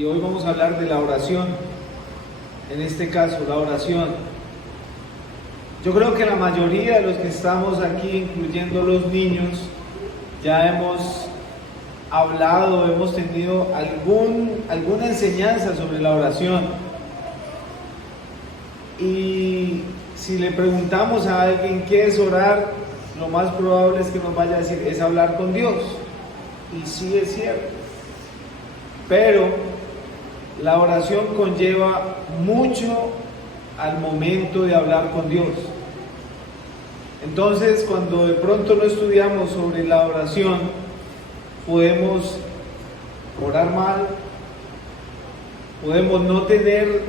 y hoy vamos a hablar de la oración. En este caso, la oración. Yo creo que la mayoría de los que estamos aquí, incluyendo los niños, ya hemos hablado, hemos tenido alguna enseñanza sobre la oración. Y si le preguntamos a alguien qué es orar, lo más probable es que nos vaya a decir, es hablar con Dios. Y sí es cierto. Pero la oración conlleva mucho al momento de hablar con Dios. Entonces, cuando de pronto no estudiamos sobre la oración, podemos orar mal, podemos no tener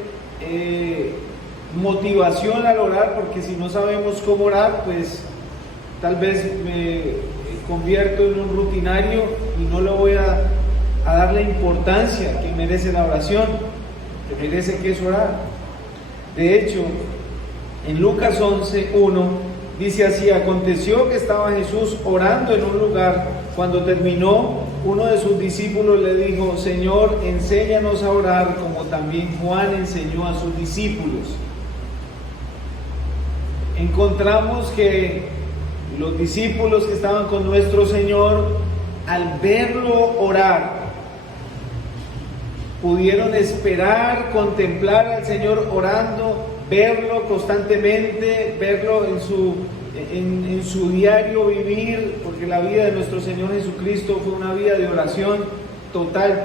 motivación al orar, porque si no sabemos cómo orar, pues tal vez me convierto en un rutinario y no le voy a dar la importancia que merece la oración, que merece que es orar. De hecho, en Lucas 11:1 dice así: aconteció que estaba Jesús orando en un lugar. Cuando terminó, uno de sus discípulos le dijo: Señor, enséñanos a orar como también Juan enseñó a sus discípulos. Encontramos que los discípulos que estaban con nuestro Señor, al verlo orar, pudieron esperar, contemplar al Señor orando, verlo constantemente, verlo en su diario vivir, porque la vida de nuestro Señor Jesucristo fue una vida de oración total,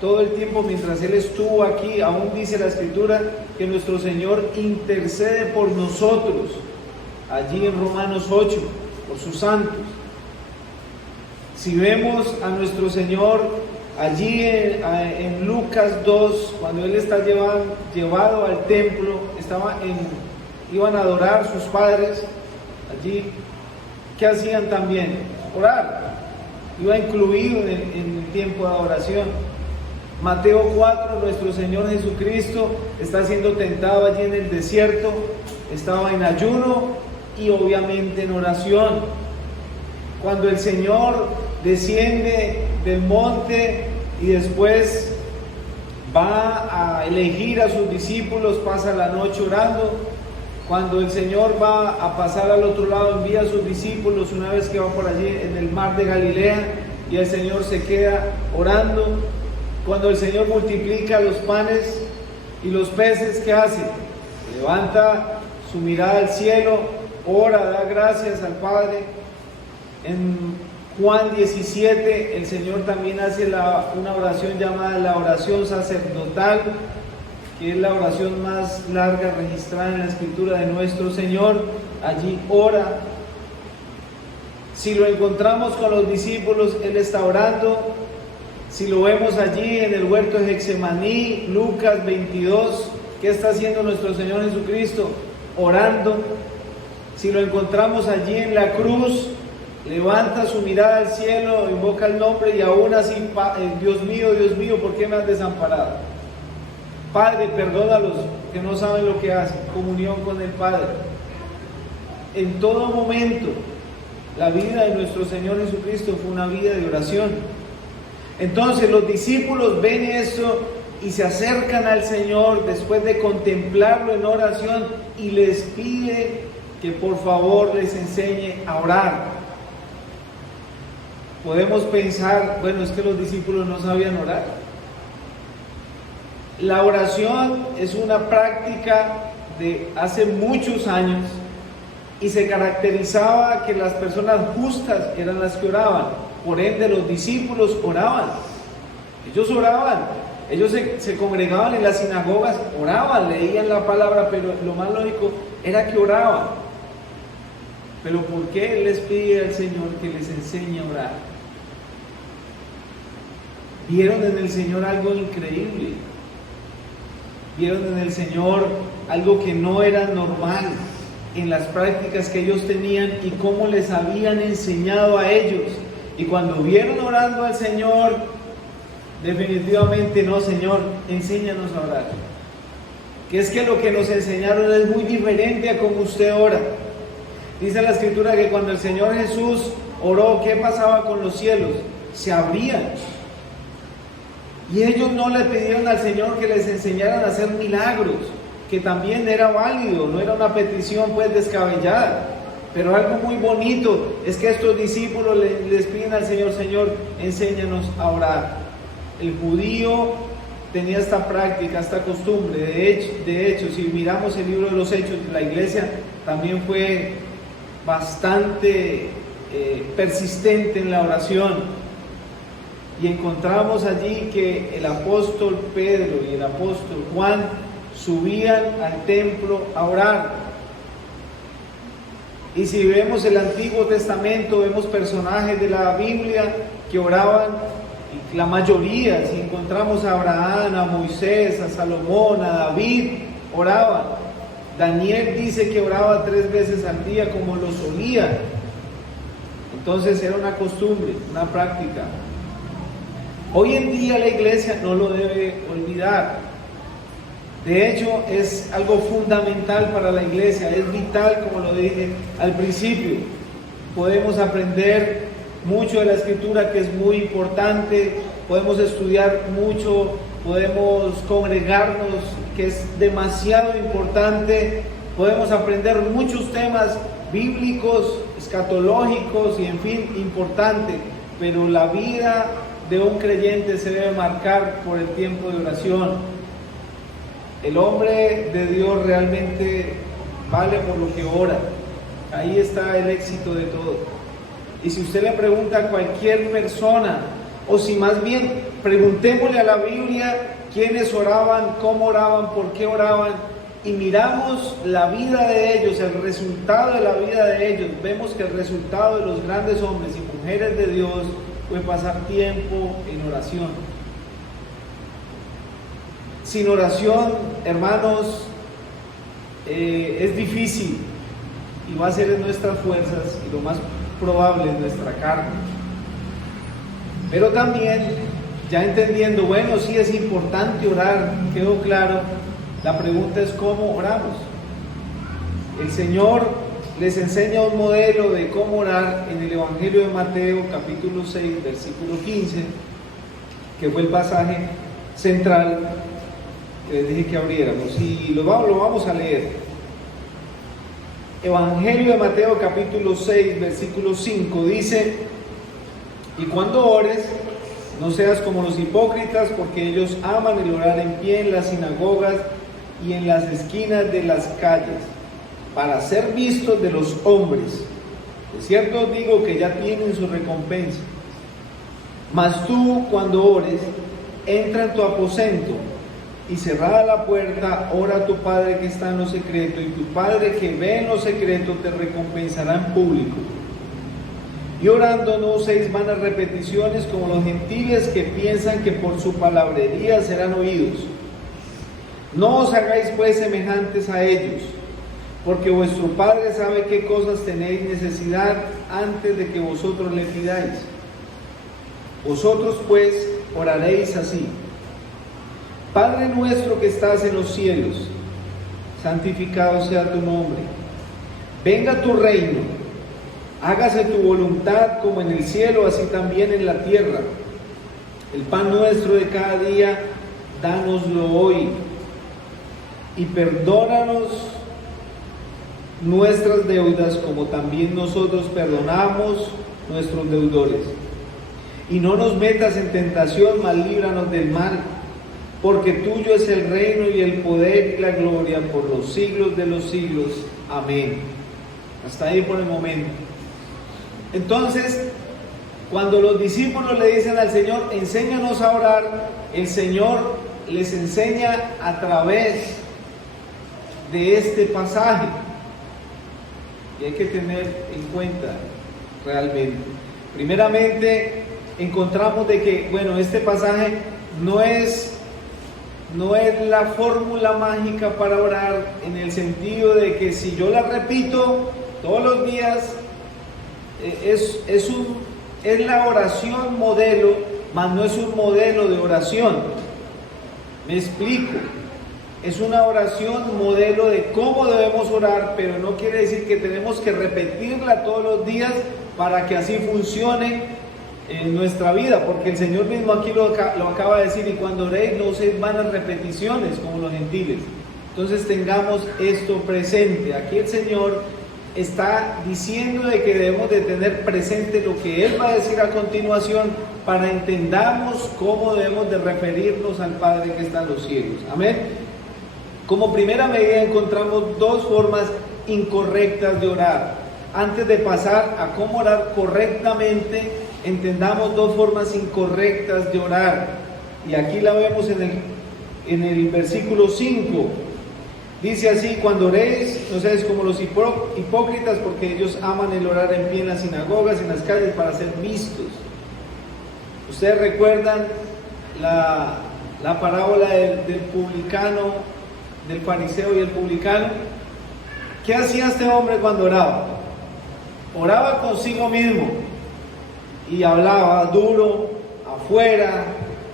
todo el tiempo mientras Él estuvo aquí. Aún dice la Escritura que nuestro Señor intercede por nosotros, allí en Romanos 8, por sus santos. Si vemos a nuestro Señor allí en Lucas 2, cuando Él está llevado al templo, iban a adorar sus padres allí, ¿qué hacían también? Orar. Iba incluido en el tiempo de adoración. Mateo 4, nuestro Señor Jesucristo está siendo tentado allí en el desierto, estaba en ayuno y obviamente en oración. Cuando el Señor desciende del monte y después va a elegir a sus discípulos, pasa la noche orando. Cuando el Señor va a pasar al otro lado, envía a sus discípulos una vez que va por allí en el mar de Galilea, y el Señor se queda orando. Cuando el Señor multiplica los panes y los peces, ¿qué hace? Levanta su mirada al cielo, ora, da gracias al Padre. En Juan 17, el Señor también hace una oración llamada la oración sacerdotal, que es la oración más larga registrada en la Escritura de nuestro Señor. Allí ora. Si lo encontramos con los discípulos, Él está orando. Si lo vemos allí en el huerto de Getsemaní, Lucas 22, ¿qué está haciendo nuestro Señor Jesucristo? Orando. Si lo encontramos allí en la cruz, levanta su mirada al cielo, invoca el nombre y aún así, Dios mío, ¿por qué me has desamparado? Padre, perdónalos que no saben lo que hacen. Comunión con el Padre. En todo momento, la vida de nuestro Señor Jesucristo fue una vida de oración. Entonces los discípulos ven eso y se acercan al Señor después de contemplarlo en oración y les pide que por favor les enseñe a orar. Podemos pensar, bueno, es que los discípulos no sabían orar. La oración es una práctica de hace muchos años y se caracterizaba que las personas justas eran las que oraban. Por ende, los discípulos oraban. Ellos oraban. Ellos se congregaban en las sinagogas, oraban, leían la palabra, pero lo más lógico era que oraban. Pero ¿por qué Él les pide al Señor que les enseñe a orar? Vieron en el Señor algo increíble. Vieron en el Señor algo que no era normal en las prácticas que ellos tenían y cómo les habían enseñado a ellos. Y cuando vieron orando al Señor, definitivamente no, Señor, enséñanos a orar. Que es que lo que nos enseñaron es muy diferente a como usted ora. Dice la Escritura que cuando el Señor Jesús oró, ¿qué pasaba con los cielos? Se abrían. Y ellos no le pidieron al Señor que les enseñaran a hacer milagros, que también era válido, no era una petición pues descabellada. Pero algo muy bonito es que estos discípulos les piden al Señor: Señor, enséñanos a orar. El judío tenía esta práctica, esta costumbre. De hecho, si miramos el libro de los Hechos, la iglesia también fue bastante persistente en la oración. Y encontramos allí que el apóstol Pedro y el apóstol Juan subían al templo a orar. Y si vemos el Antiguo Testamento, vemos personajes de la Biblia que oraban, y la mayoría, si encontramos a Abraham, a Moisés, a Salomón, a David, oraban. Daniel dice que oraba 3 veces al día como lo solía. Entonces era una costumbre, una práctica. Hoy en día la iglesia no lo debe olvidar. De hecho, es algo fundamental para la iglesia, es vital, como lo dije al principio. Podemos aprender mucho de la Escritura, que es muy importante, podemos estudiar mucho, podemos congregarnos, que es demasiado importante, podemos aprender muchos temas bíblicos, escatológicos y en fin, importante, pero la vida de un creyente se debe marcar por el tiempo de oración. El hombre de Dios realmente vale por lo que ora. Ahí está el éxito de todo. Y si usted le pregunta a cualquier persona, o si más bien preguntémosle a la Biblia quiénes oraban, cómo oraban, por qué oraban, y miramos la vida de ellos, el resultado de la vida de ellos, vemos que el resultado de los grandes hombres y mujeres de Dios fue pasar tiempo en oración. Sin oración, hermanos, es difícil y va a ser en nuestras fuerzas y lo más probable en nuestra carne. Pero también, ya entendiendo, bueno, sí es importante orar, quedó claro, la pregunta es cómo oramos. El Señor les enseña un modelo de cómo orar en el Evangelio de Mateo, capítulo 6, versículo 15, que fue el pasaje central que les dije que abriéramos, y lo vamos a leer. Evangelio de Mateo capítulo 6 versículo 5 dice: y cuando ores, no seas como los hipócritas, porque ellos aman el orar en pie en las sinagogas y en las esquinas de las calles, para ser vistos de los hombres. De cierto os digo que ya tienen su recompensa. Mas tú, cuando ores, entra en tu aposento, y cerrada la puerta, ora a tu Padre que está en lo secreto, y tu Padre que ve en lo secreto te recompensará en público. Y orando no uséis vanas repeticiones como los gentiles, que piensan que por su palabrería serán oídos. No os hagáis pues semejantes a ellos, porque vuestro Padre sabe qué cosas tenéis necesidad antes de que vosotros le pidáis. Vosotros pues oraréis así: Padre nuestro que estás en los cielos, santificado sea tu nombre. Venga tu reino, hágase tu voluntad como en el cielo, así también en la tierra. El pan nuestro de cada día, dánoslo hoy. Y perdónanos nuestras deudas, como también nosotros perdonamos nuestros deudores. Y no nos metas en tentación, mas líbranos del mal. Porque tuyo es el reino y el poder y la gloria por los siglos de los siglos. Amén. Hasta ahí por el momento. Entonces, cuando los discípulos le dicen al Señor: enséñanos a orar, el Señor les enseña a través de este pasaje. Y hay que tener en cuenta realmente. Primeramente, encontramos de que, bueno, este pasaje no es la fórmula mágica para orar, en el sentido de que si yo la repito todos los días, es la oración modelo, mas no es un modelo de oración. Me explico. Es una oración modelo de cómo debemos orar, pero no quiere decir que tenemos que repetirla todos los días para que así funcione en nuestra vida, porque el Señor mismo aquí lo acaba de decir: y cuando oréis no uséis vanas repeticiones como los gentiles. Entonces tengamos esto presente. Aquí el Señor está diciendo de que debemos de tener presente lo que Él va a decir a continuación, para entendamos cómo debemos de referirnos al Padre que está en los cielos. Amén. Como primera medida encontramos dos formas incorrectas de orar. Antes de pasar a cómo orar correctamente, entendamos dos formas incorrectas de orar. Y aquí la vemos en el versículo 5. Dice así: cuando oréis, no seáis como los hipócritas, porque ellos aman el orar en pie en las sinagogas, en las calles, para ser vistos. Ustedes recuerdan la parábola del publicano, del fariseo y el publicano. ¿Qué hacía este hombre cuando oraba? Oraba consigo mismo y hablaba duro afuera: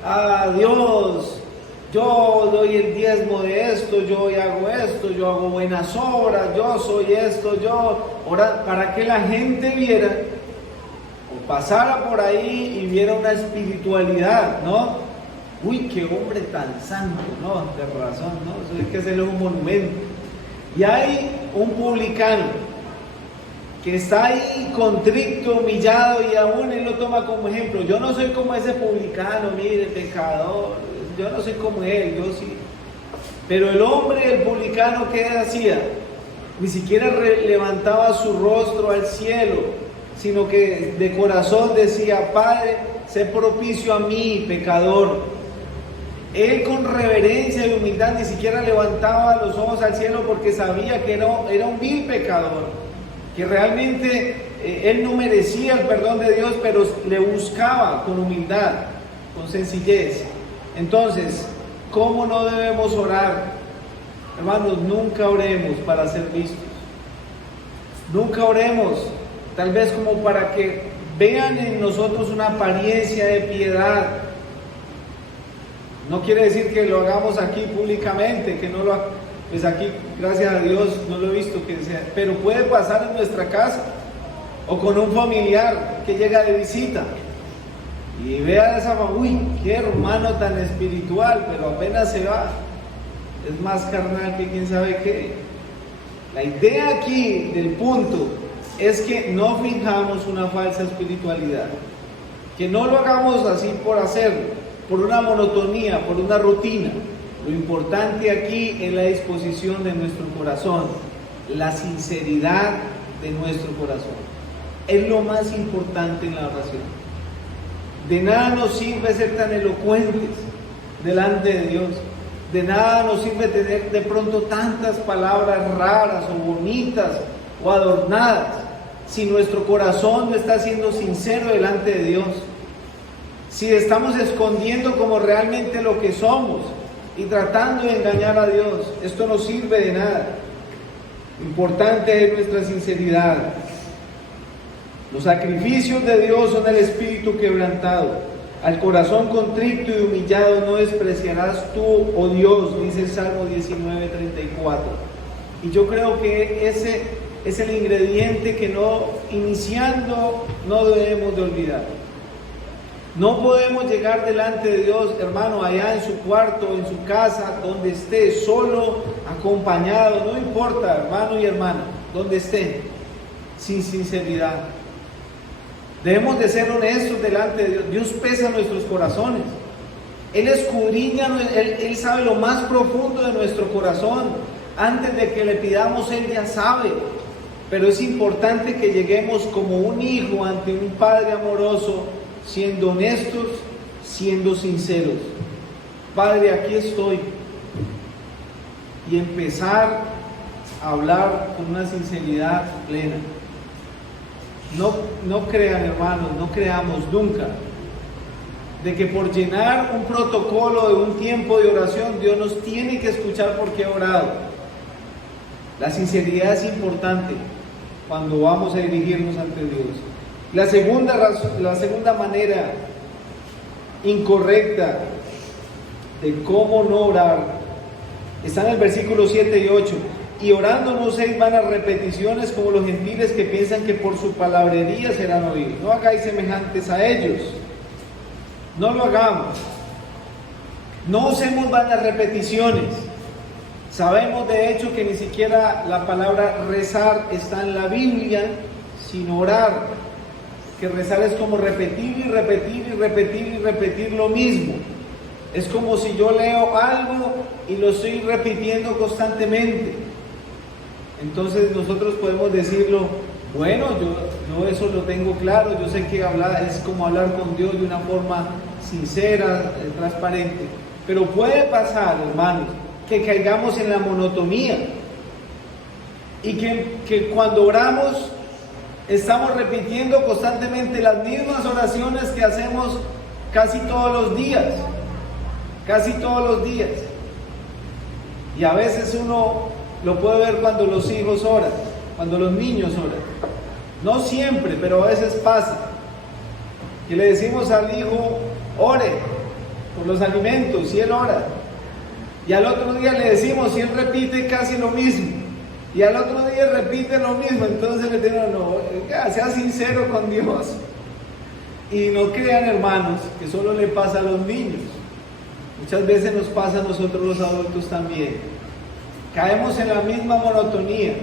ah, Dios, yo doy el diezmo de esto, yo hago esto, yo hago buenas obras, yo soy esto, yo ora, para que la gente viera o pasara por ahí y viera una espiritualidad, ¿no? Uy, qué hombre tan santo, ¿no? De razón, ¿no? Eso hay que hacerle un monumento. Y hay un publicano que está ahí contrito, humillado, y aún él lo toma como ejemplo. Yo no soy como ese publicano, mire, pecador, yo no soy como él, yo sí. Pero el hombre, el publicano, ¿qué hacía? Ni siquiera levantaba su rostro al cielo, sino que de corazón decía: Padre, sé propicio a mí, pecador. Él, con reverencia y humildad, ni siquiera levantaba los ojos al cielo, porque sabía que era un vil pecador, que realmente él no merecía el perdón de Dios, pero le buscaba con humildad, con sencillez. Entonces, ¿cómo no debemos orar? Hermanos, nunca oremos para ser vistos. Nunca oremos, tal vez como para que vean en nosotros una apariencia de piedad. No quiere decir que lo hagamos aquí públicamente, que no lo pues aquí, gracias a Dios, no lo he visto que sea, pero puede pasar en nuestra casa o con un familiar que llega de visita y vea a esa familia: uy, qué hermano tan espiritual, pero apenas se va, es más carnal que quién sabe qué. La idea aquí del punto es que no fijamos una falsa espiritualidad, que no lo hagamos así por hacerlo, por una monotonía, por una rutina. Lo importante aquí es la disposición de nuestro corazón, la sinceridad de nuestro corazón. Es lo más importante en la oración. De nada nos sirve ser tan elocuentes delante de Dios. De nada nos sirve tener de pronto tantas palabras raras o bonitas o adornadas, si nuestro corazón no está siendo sincero delante de Dios. Si estamos escondiendo como realmente lo que somos y tratando de engañar a Dios, esto no sirve de nada. Importante es nuestra sinceridad. Los sacrificios de Dios son el espíritu quebrantado. Al corazón contrito y humillado no despreciarás tú, oh Dios, dice el Salmo 19:34. Y yo creo que ese es el ingrediente que iniciando no debemos de olvidar. No podemos llegar delante de Dios, hermano, allá en su cuarto, en su casa, donde esté, solo, acompañado, no importa, hermano y hermana, donde esté, sin sinceridad. Debemos de ser honestos delante de Dios. Dios pesa nuestros corazones. Él escudriña, Él sabe lo más profundo de nuestro corazón. Antes de que le pidamos, Él ya sabe. Pero es importante que lleguemos como un hijo ante un Padre amoroso, siendo honestos, siendo sinceros. Padre, aquí estoy. Y empezar a hablar con una sinceridad plena. No crean, hermanos, no creamos nunca de que por llenar un protocolo de un tiempo de oración, Dios nos tiene que escuchar porque he orado. La sinceridad es importante cuando vamos a dirigirnos ante Dios. La segunda manera incorrecta de cómo no orar está en el versículo 7 y 8. y orando no uséis vanas repeticiones como los gentiles que piensan que por su palabrería serán oídos. No hagáis semejantes a ellos. No lo hagamos. No usemos vanas repeticiones. Sabemos de hecho que ni siquiera la palabra rezar está en la Biblia, sino orar. Que rezar es como repetir y repetir y repetir y repetir lo mismo. Es como si yo leo algo y lo estoy repitiendo constantemente. Entonces nosotros podemos decirlo, bueno, yo eso lo tengo claro, yo sé que hablar es como hablar con Dios de una forma sincera, transparente. Pero puede pasar, hermanos, que caigamos en la monotonía y que cuando oramos estamos repitiendo constantemente las mismas oraciones que hacemos casi todos los días. Y a veces uno lo puede ver cuando los hijos oran, cuando los niños oran. No siempre, pero a veces pasa. Y le decimos al hijo, ore por los alimentos, y él ora. Y al otro día le decimos, y él repite casi lo mismo. Y al otro día repite lo mismo. Entonces le decimos, no, sea sincero con Dios. Y no crean, hermanos, que solo le pasa a los niños. Muchas veces nos pasa a nosotros los adultos también. Caemos en la misma monotonía.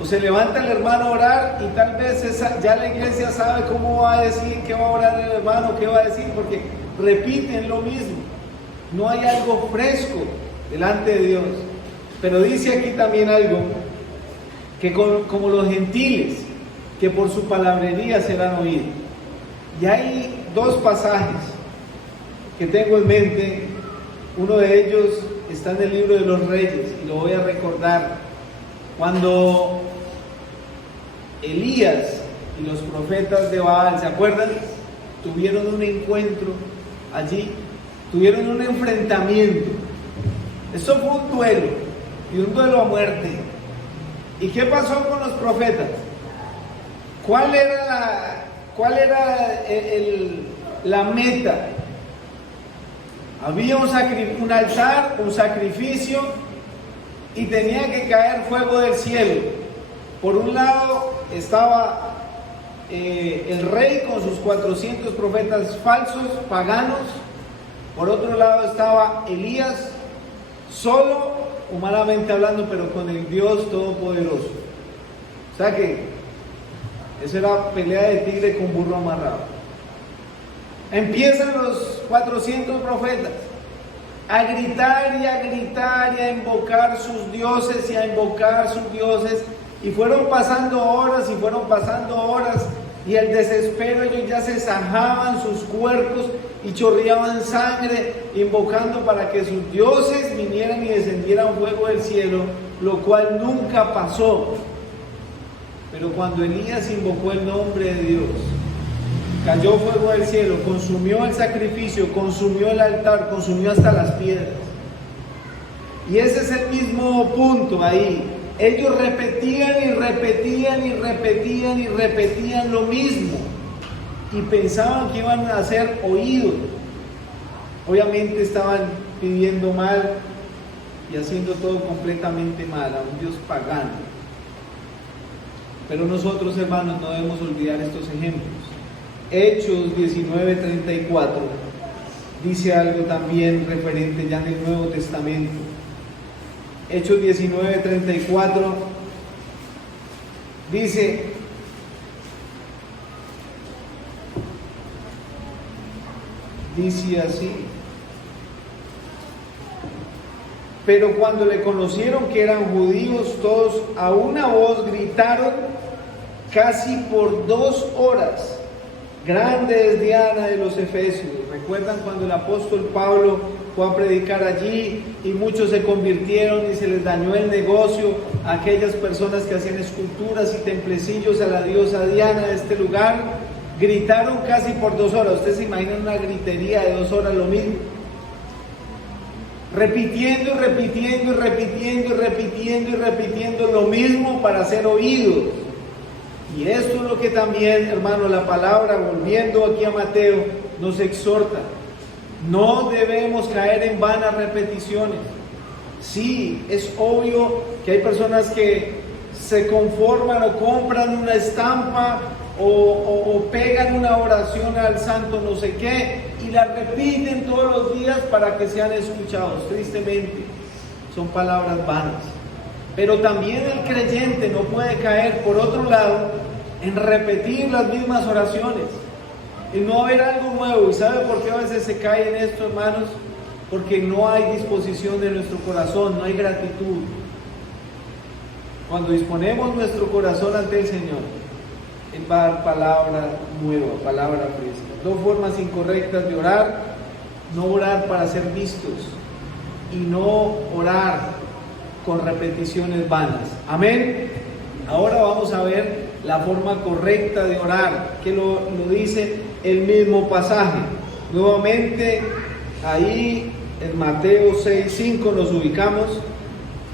O se levanta el hermano a orar y tal vez ya la iglesia sabe cómo va a decir, qué va a orar el hermano, qué va a decir, porque repiten lo mismo. No hay algo fresco delante de Dios. Pero dice aquí también algo, que como los gentiles, que por su palabrería serán oídos. Y hay dos pasajes que tengo en mente. Uno de ellos está en el libro de los Reyes y lo voy a recordar. Cuando Elías y los profetas de Baal, ¿se acuerdan? Tuvieron un encuentro allí, tuvieron un enfrentamiento. Eso fue un duelo, y un duelo a muerte. ¿Y qué pasó con los profetas? ¿Cuál era la meta? Había un altar, un sacrificio, y tenía que caer fuego del cielo. Por un lado estaba el rey con sus 400 profetas falsos, paganos. Por otro lado estaba Elías, solo, humanamente hablando, pero con el Dios Todopoderoso. O sea que esa era pelea de tigre con burro amarrado. Empiezan los 400 profetas a gritar y a gritar y a invocar sus dioses y a invocar sus dioses, y fueron pasando horas y el desespero, ellos ya se sajaban sus cuerpos y chorreaban sangre, invocando para que sus dioses vinieran y descendieran fuego del cielo, lo cual nunca pasó. Pero cuando Elías invocó el nombre de Dios, cayó fuego del cielo, consumió el sacrificio, consumió el altar, consumió hasta las piedras. Y ese es el mismo punto ahí. Ellos repetían y repetían y repetían y repetían lo mismo. Y pensaban que iban a ser oídos. Obviamente estaban pidiendo mal y haciendo todo completamente mal, a un Dios pagano. Pero nosotros, hermanos, no debemos olvidar estos ejemplos. Hechos 19:34 dice algo también referente ya en el Nuevo Testamento. Hechos 19:34 dice: así: pero cuando le conocieron que eran judíos, todos a una voz gritaron casi por 2 horas: grande es Diana de los Efesios. ¿Recuerdan cuando el apóstol Pablo fue a predicar allí y muchos se convirtieron y se les dañó el negocio a aquellas personas que hacían esculturas y templecillos a la diosa Diana de este lugar? Gritaron casi por 2 horas. ¿Ustedes se imaginan una gritería de 2 horas? Lo mismo. Repitiendo y repitiendo y repitiendo y repitiendo y repitiendo lo mismo para ser oídos. Y esto es lo que también, hermano, la palabra, volviendo aquí a Mateo, nos exhorta. No debemos caer en vanas repeticiones. Sí, es obvio que hay personas que se conforman o compran una estampa o pegan una oración al santo no sé qué y la repiten todos los días para que sean escuchados. Tristemente, son palabras vanas. Pero también el creyente no puede caer, por otro lado, en repetir las mismas oraciones, en no haber algo nuevo. ¿Y sabe por qué a veces se cae en esto, hermanos? Porque no hay disposición de nuestro corazón, no hay gratitud. Cuando disponemos nuestro corazón ante el Señor, Él va a dar palabra nueva, palabra fresca. Dos formas incorrectas de orar: no orar para ser vistos y no orar con repeticiones vanas. Amén. Ahora vamos a ver la forma correcta de orar, que lo dice el mismo pasaje. Nuevamente, ahí en Mateo 6:5 nos ubicamos,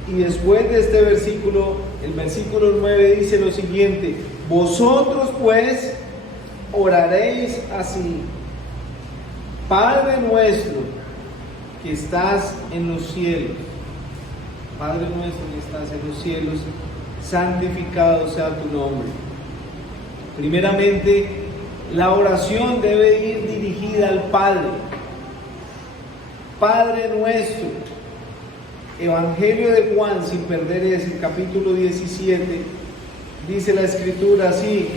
y después de este versículo, el versículo 9 dice lo siguiente: vosotros pues oraréis así: Padre nuestro que estás en los cielos, Padre nuestro que estás en los cielos, santificado sea tu nombre. Primeramente, la oración debe ir dirigida al Padre. Padre nuestro. Evangelio de Juan, sin perder ese capítulo 17, dice la Escritura así: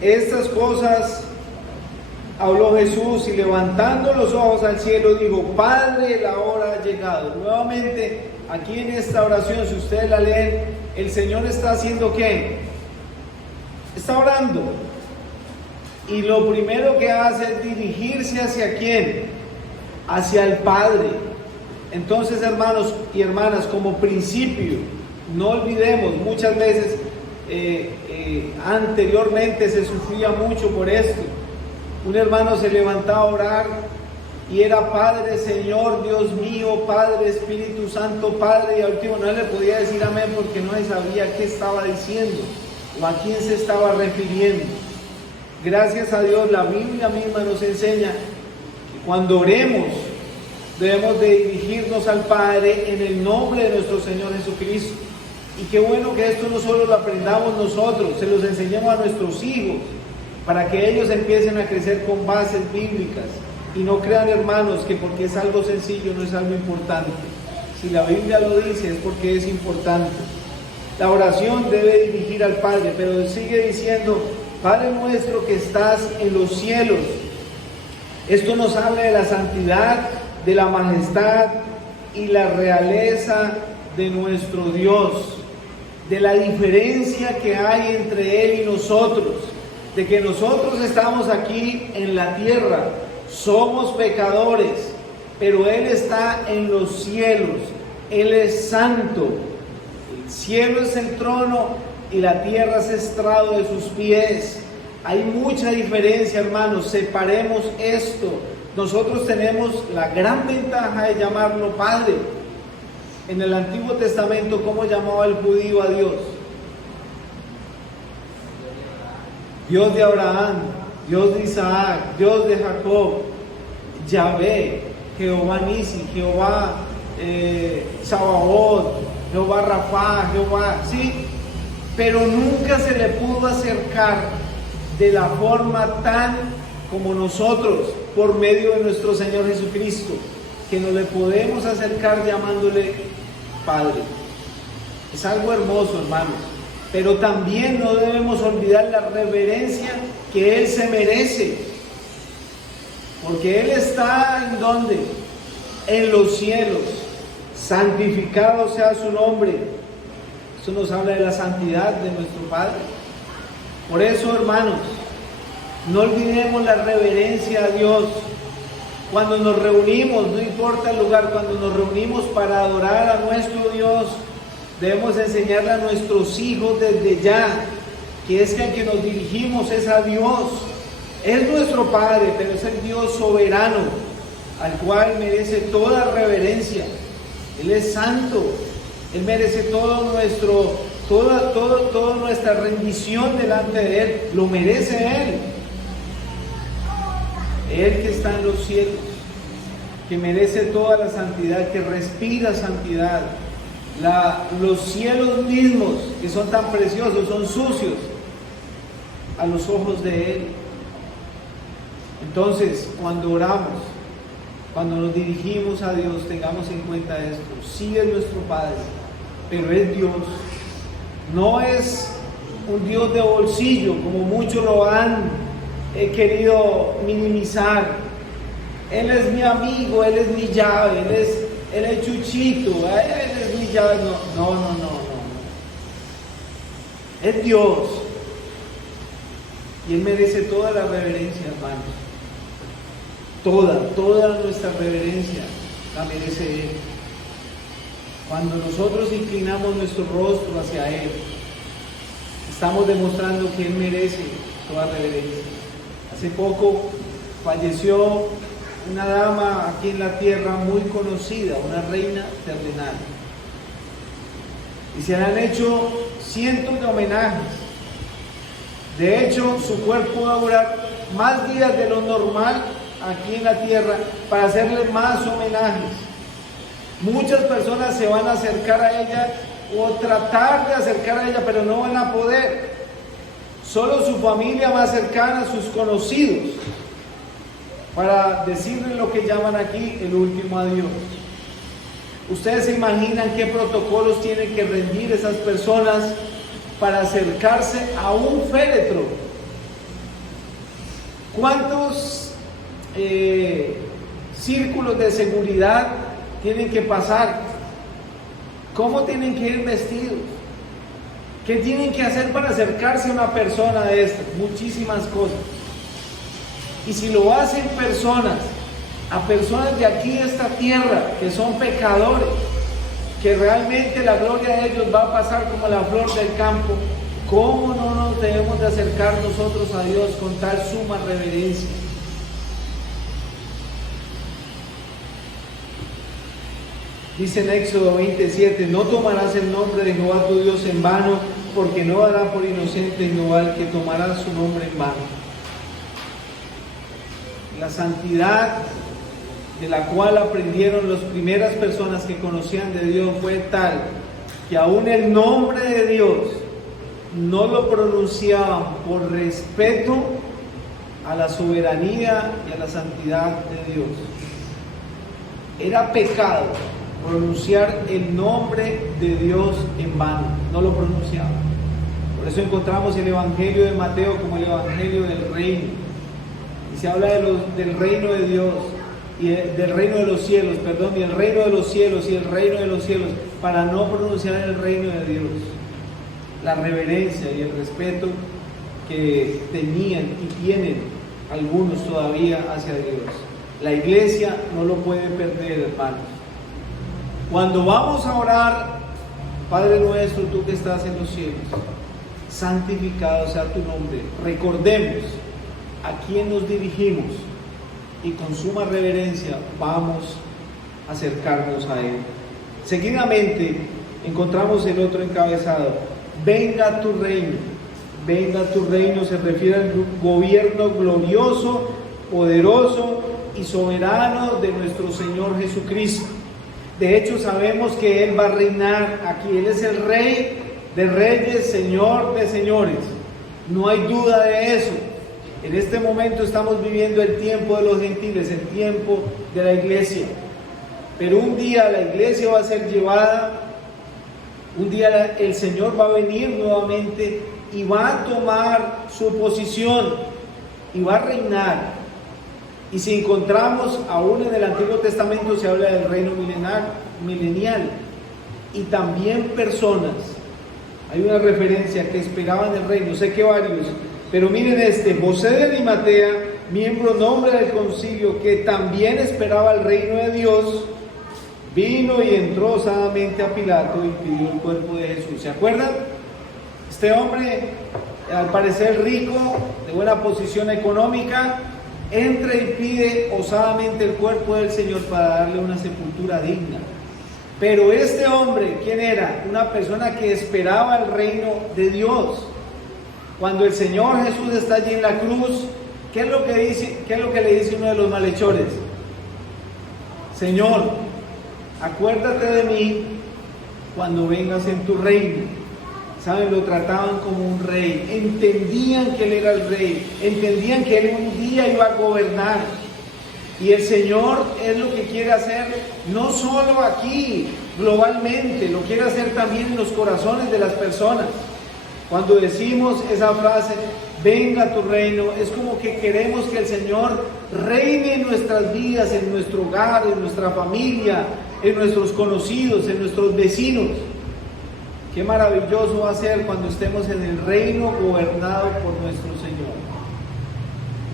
estas cosas habló Jesús y levantando los ojos al cielo dijo: Padre, la hora ha llegado. Nuevamente, aquí en esta oración, si ustedes la leen, el Señor está haciendo ¿qué? Está orando. Y lo primero que hace es dirigirse ¿hacia quién? Hacia el Padre. Entonces, hermanos y hermanas, como principio, no olvidemos, muchas veces anteriormente se sufría mucho por esto. Un hermano se levantaba a orar y era Padre, Señor, Dios mío, Padre, Espíritu Santo, Padre, y al último no le podía decir amén porque no se sabía qué estaba diciendo o a quién se estaba refiriendo. Gracias a Dios, la Biblia misma nos enseña que cuando oremos debemos de dirigirnos al Padre en el nombre de nuestro Señor Jesucristo. Y qué bueno que esto no solo lo aprendamos nosotros, se los enseñemos a nuestros hijos, para que ellos empiecen a crecer con bases bíblicas y no crean, hermanos, que porque es algo sencillo no es algo importante. Si la Biblia lo dice es porque es importante. La oración debe dirigir al Padre, pero sigue diciendo: Padre nuestro que estás en los cielos. Esto nos habla de la santidad, de la majestad y la realeza de nuestro Dios, de la diferencia que hay entre Él y nosotros, de que nosotros estamos aquí en la tierra, somos pecadores, pero Él está en los cielos, Él es santo, el cielo es el trono y la tierra es estrado de sus pies. Hay mucha diferencia, hermanos, separemos esto. Nosotros tenemos la gran ventaja de llamarlo Padre. En el Antiguo Testamento, ¿cómo llamaba el judío a Dios? Dios de Abraham, Dios de Isaac, Dios de Jacob, Yahvé, Jehová Nisi, Jehová Sabaoth, Jehová Rafa, Jehová, ¿sí? Pero nunca se le pudo acercar de la forma tan como nosotros, por medio de nuestro Señor Jesucristo, que nos le podemos acercar llamándole Padre. Es algo hermoso, hermanos, pero también no debemos olvidar la reverencia que Él se merece, porque Él está ¿en dónde? En los cielos. Santificado sea su nombre. Eso nos habla de la santidad de nuestro Padre. Por eso, hermanos, no olvidemos la reverencia a Dios. Cuando nos reunimos, no importa el lugar, cuando nos reunimos para adorar a nuestro Dios, debemos enseñarle a nuestros hijos desde ya que es que a quien nos dirigimos es a Dios. Es nuestro Padre, pero es el Dios soberano, al cual merece toda reverencia. Él es santo, Él merece toda nuestra rendición delante de Él, lo merece Él. Él que está en los cielos. que merece toda la santidad, que respira santidad. Los cielos mismos, que son tan preciosos, son sucios a los ojos de Él. Entonces, cuando oramos, cuando nos dirigimos a Dios, tengamos en cuenta esto: sí es nuestro Padre, pero es Dios. No es un Dios de bolsillo, como muchos lo han querido minimizar. Él es mi amigo, Él es mi llave, Él es Chuchito, Él es mi llave. No. Es Dios. Y Él merece toda la reverencia, hermanos. Toda nuestra reverencia la merece Él. Cuando nosotros inclinamos nuestro rostro hacia Él, estamos demostrando que Él merece toda reverencia. Hace poco falleció una dama aquí en la tierra muy conocida, una reina terrenal. Y se le han hecho cientos de homenajes. De hecho, su cuerpo va a durar más días de lo normal aquí en la tierra para hacerle más homenajes. Muchas personas se van a acercar a ella o tratar de acercar a ella, pero no van a poder. Solo su familia más cercana, sus conocidos, para decirle lo que llaman aquí el último adiós. ¿Ustedes se imaginan qué protocolos tienen que rendir esas personas para acercarse a un féretro? ¿Cuántos círculos de seguridad tienen que pasar? ¿Cómo tienen que ir vestidos? ¿Qué tienen que hacer para acercarse a una persona de estas? Muchísimas cosas. Y si lo hacen a personas de aquí de esta tierra, que son pecadores, que realmente la gloria de ellos va a pasar como la flor del campo, ¿cómo no nos debemos de acercar nosotros a Dios con tal suma reverencia? Dice en Éxodo 27, no tomarás el nombre de Jehová tu Dios en vano, porque no dará por inocente Jehová el que tomará su nombre en vano. La santidad de la cual aprendieron las primeras personas que conocían de Dios fue tal que aún el nombre de Dios no lo pronunciaban por respeto a la soberanía y a la santidad de Dios. Era pecado pronunciar el nombre de Dios en vano, no lo pronunciaban. Por eso encontramos el Evangelio de Mateo como el Evangelio del Reino. Y se habla del reino de Dios y del reino de los cielos, y el reino de los cielos y el reino de los cielos, para no pronunciar el reino de Dios. La reverencia y el respeto que tenían y tienen algunos todavía hacia Dios. La iglesia no lo puede perder, hermanos. Cuando vamos a orar, Padre nuestro, tú que estás en los cielos, santificado sea tu nombre. Recordemos a quién nos dirigimos y con suma reverencia vamos a acercarnos a Él. Seguidamente encontramos el otro encabezado: venga tu reino. Venga tu reino se refiere al gobierno glorioso, poderoso y soberano de nuestro Señor Jesucristo. De hecho, sabemos que Él va a reinar aquí. Él es el Rey de reyes, Señor de señores. No hay duda de eso. En este momento estamos viviendo el tiempo de los gentiles, el tiempo de la iglesia. Pero un día la iglesia va a ser llevada, un día el Señor va a venir nuevamente y va a tomar su posición y va a reinar. Y si encontramos aún en el Antiguo Testamento se habla del reino milenial y también personas. Hay una referencia que esperaban el reino, sé que varios, pero miren José de Arimatea, miembro nombre del concilio, que también esperaba el reino de Dios, vino y entró osadamente a Pilato y pidió el cuerpo de Jesús. ¿Se acuerdan? Este hombre, al parecer rico, de buena posición económica, entra y pide osadamente el cuerpo del Señor para darle una sepultura digna. Pero este hombre, ¿quién era? Una persona que esperaba el reino de Dios. Cuando el Señor Jesús está allí en la cruz, ¿qué es lo que dice? ¿Qué es lo que le dice uno de los malhechores? Señor, acuérdate de mí cuando vengas en tu reino. ¿Saben? Lo trataban como un rey, entendían que Él era el rey, entendían que Él un día iba a gobernar. Y el Señor es lo que quiere hacer, no solo aquí, globalmente, lo quiere hacer también en los corazones de las personas. Cuando decimos esa frase, venga tu reino, es como que queremos que el Señor reine en nuestras vidas, en nuestro hogar, en nuestra familia, en nuestros conocidos, en nuestros vecinos. Qué maravilloso va a ser cuando estemos en el reino gobernado por nuestro Señor.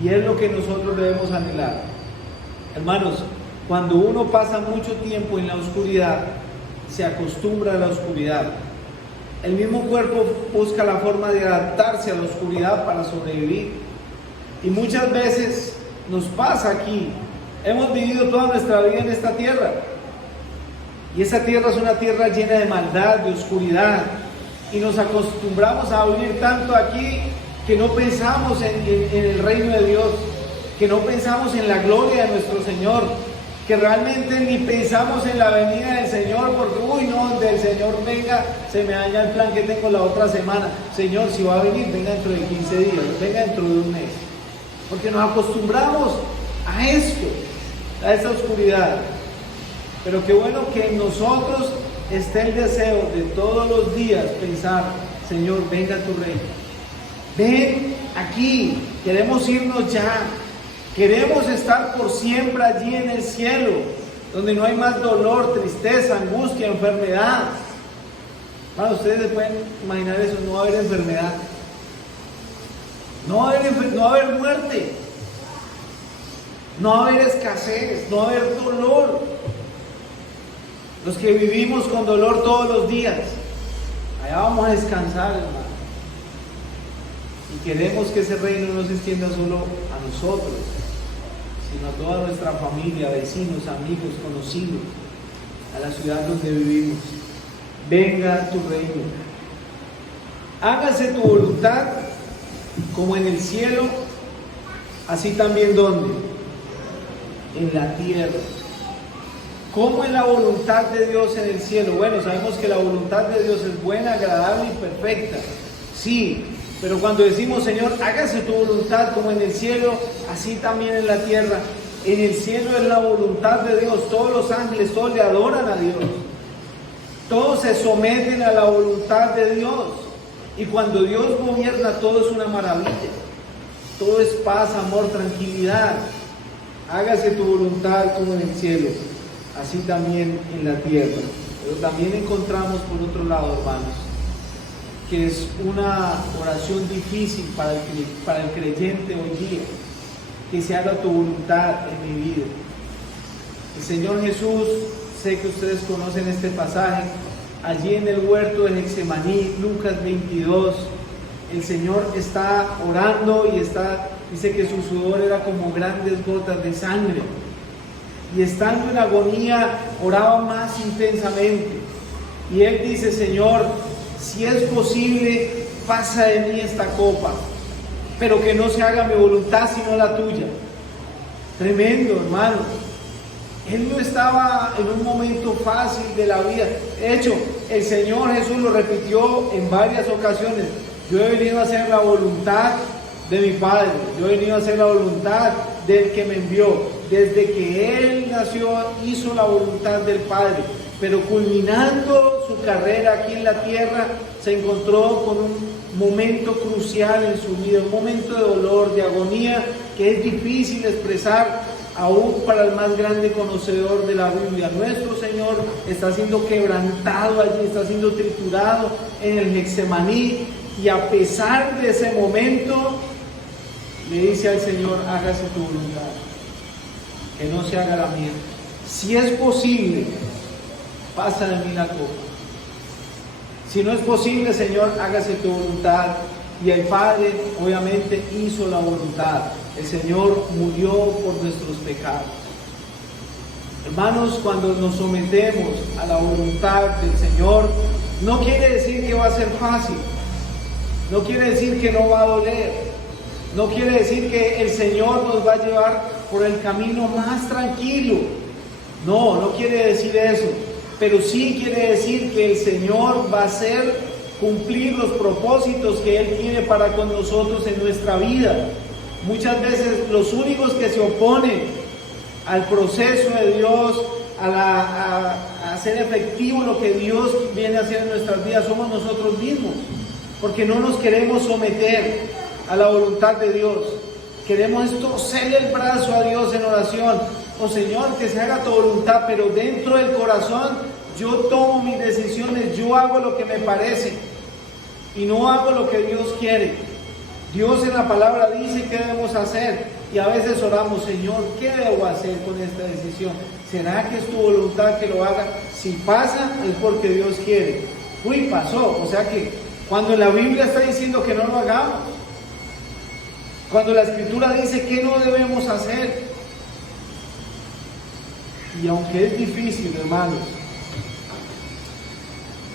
Y es lo que nosotros debemos anhelar. Hermanos, cuando uno pasa mucho tiempo en la oscuridad, se acostumbra a la oscuridad. El mismo cuerpo busca la forma de adaptarse a la oscuridad para sobrevivir. Y muchas veces nos pasa aquí. Hemos vivido toda nuestra vida en esta tierra. Y esa tierra es una tierra llena de maldad, de oscuridad. Y nos acostumbramos a vivir tanto aquí que no pensamos en el reino de Dios, que no pensamos en la gloria de nuestro Señor, que realmente ni pensamos en la venida del Señor, porque donde el Señor venga, se me daña el plan que tengo la otra semana. Señor, si va a venir, venga dentro de 15 días, venga dentro de un mes. Porque nos acostumbramos a esto, a esta oscuridad. Pero qué bueno que en nosotros esté el deseo de todos los días pensar, Señor, venga tu reino. Ven aquí, queremos irnos ya. Queremos estar por siempre allí en el cielo, donde no hay más dolor, tristeza, angustia, enfermedad. Bueno, ustedes se pueden imaginar eso, no va a haber enfermedad. No va a haber muerte. No va a haber escasez, no va a haber dolor. Los que vivimos con dolor todos los días, allá vamos a descansar, hermano. Y queremos que ese reino no se extienda solo a nosotros, sino a toda nuestra familia, vecinos, amigos, conocidos, a la ciudad donde vivimos. Venga tu reino. Hágase tu voluntad como en el cielo, así también donde, en la tierra. ¿Cómo es la voluntad de Dios en el cielo? Bueno, sabemos que la voluntad de Dios es buena, agradable y perfecta. Sí, pero cuando decimos, Señor, hágase tu voluntad como en el cielo, así también en la tierra. En el cielo es la voluntad de Dios. Todos los ángeles, todos le adoran a Dios. Todos se someten a la voluntad de Dios. Y cuando Dios gobierna, todo es una maravilla. Todo es paz, amor, tranquilidad. Hágase tu voluntad como en el cielo, así también en la tierra. Pero también encontramos por otro lado, hermanos, que es una oración difícil para el creyente hoy día, que se haga tu voluntad en mi vida. El Señor Jesús, sé que ustedes conocen este pasaje, allí en el huerto de Getsemaní, Lucas 22, el Señor está orando y dice que su sudor era como grandes gotas de sangre. Y estando en agonía, oraba más intensamente. Y Él dice, Señor, si es posible, pasa de mí esta copa, pero que no se haga mi voluntad sino la tuya. Tremendo, hermano. Él no estaba en un momento fácil de la vida. De hecho, el Señor Jesús lo repitió en varias ocasiones. Yo he venido a hacer la voluntad de mi Padre. Yo he venido a hacer la voluntad del que me envió. Desde que Él nació, hizo la voluntad del Padre. Pero culminando su carrera aquí en la tierra, se encontró con un momento crucial en su vida, un momento de dolor, de agonía, que es difícil expresar aún para el más grande conocedor de la Biblia. Nuestro Señor está siendo quebrantado allí, está siendo triturado en el Getsemaní, y a pesar de ese momento, le dice al Señor, hágase tu voluntad, que no se haga la mía. Si es posible, pasa de mí la copa. Si no es posible, Señor, hágase tu voluntad. Y el Padre, obviamente, hizo la voluntad. El Señor murió por nuestros pecados. Hermanos, cuando nos sometemos a la voluntad del Señor, no quiere decir que va a ser fácil. No quiere decir que no va a doler. No quiere decir que el Señor nos va a llevar por el camino más tranquilo. No, no quiere decir eso, pero sí quiere decir que el Señor va a hacer cumplir los propósitos que Él tiene para con nosotros en nuestra vida. Muchas veces los únicos que se oponen al proceso de Dios, a hacer efectivo lo que Dios viene a hacer en nuestras vidas, somos nosotros mismos, porque no nos queremos someter a la voluntad de Dios. Queremos torcerle el brazo a Dios en oración. Oh Señor, que se haga tu voluntad, pero dentro del corazón yo tomo mis decisiones, yo hago lo que me parece y no hago lo que Dios quiere. Dios en la palabra dice qué debemos hacer y a veces oramos: Señor, ¿qué debo hacer con esta decisión? ¿Será que es tu voluntad que lo haga? Si pasa, es porque Dios quiere. Uy, pasó. O sea que cuando la Biblia está diciendo que no lo hagamos, cuando la Escritura dice que no debemos hacer, y aunque es difícil, hermanos,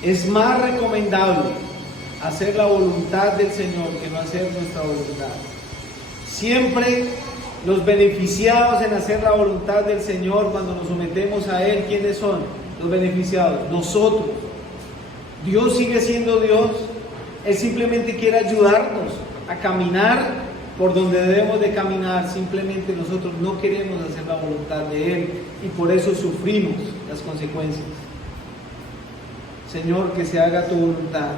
es más recomendable hacer la voluntad del Señor que no hacer nuestra voluntad. Siempre los beneficiados en hacer la voluntad del Señor, cuando nos sometemos a Él, ¿quiénes son los beneficiados? Nosotros. Dios sigue siendo Dios. Él simplemente quiere ayudarnos a caminar por donde debemos de caminar. Simplemente nosotros no queremos hacer la voluntad de Él y por eso sufrimos las consecuencias. Señor, que se haga tu voluntad.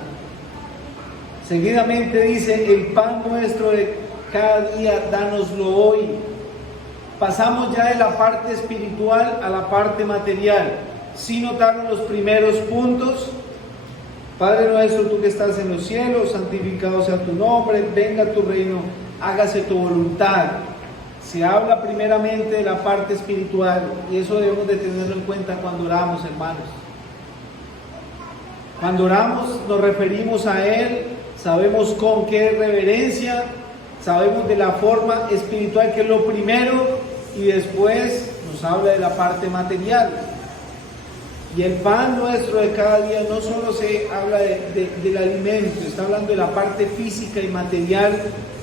Seguidamente dice: el pan nuestro de cada día, dánoslo hoy. Pasamos ya de la parte espiritual a la parte material. ¿Sí notaron los primeros puntos? Padre nuestro, tú que estás en los cielos, santificado sea tu nombre, venga tu reino, hágase tu voluntad. Se habla primeramente de la parte espiritual y eso debemos de tenerlo en cuenta cuando oramos, hermanos. Cuando oramos nos referimos a Él, sabemos con qué reverencia, sabemos de la forma espiritual que es lo primero y después nos habla de la parte material. Y el pan nuestro de cada día no solo se habla del alimento, está hablando de la parte física y material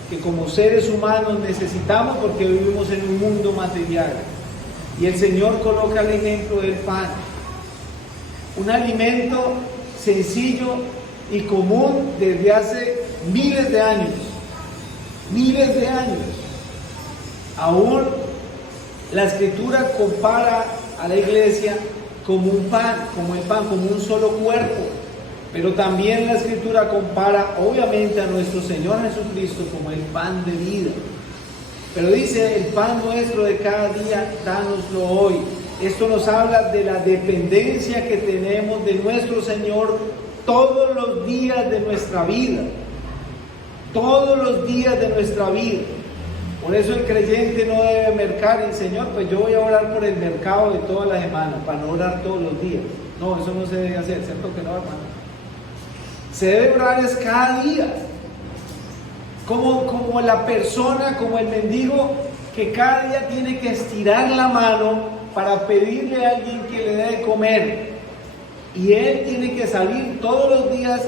que como seres humanos necesitamos porque vivimos en un mundo material. Y el Señor coloca el ejemplo del pan, un alimento sencillo y común desde hace miles de años. Aún la Escritura compara a la iglesia como un pan, como un solo cuerpo. Pero también la Escritura compara obviamente a nuestro Señor Jesucristo como el pan de vida. Pero dice: el pan nuestro de cada día, dánoslo hoy. Esto nos habla de la dependencia que tenemos de nuestro Señor todos los días de nuestra vida. Todos los días de nuestra vida. Por eso el creyente no debe mercar y: Señor, pues yo voy a orar por el mercado de toda la semana, para no orar todos los días. No, eso no se debe hacer, ¿cierto que no, hermano? Se debe orar es cada día. Como la persona, como el mendigo, que cada día tiene que estirar la mano para pedirle a alguien que le dé de comer. Y él tiene que salir todos los días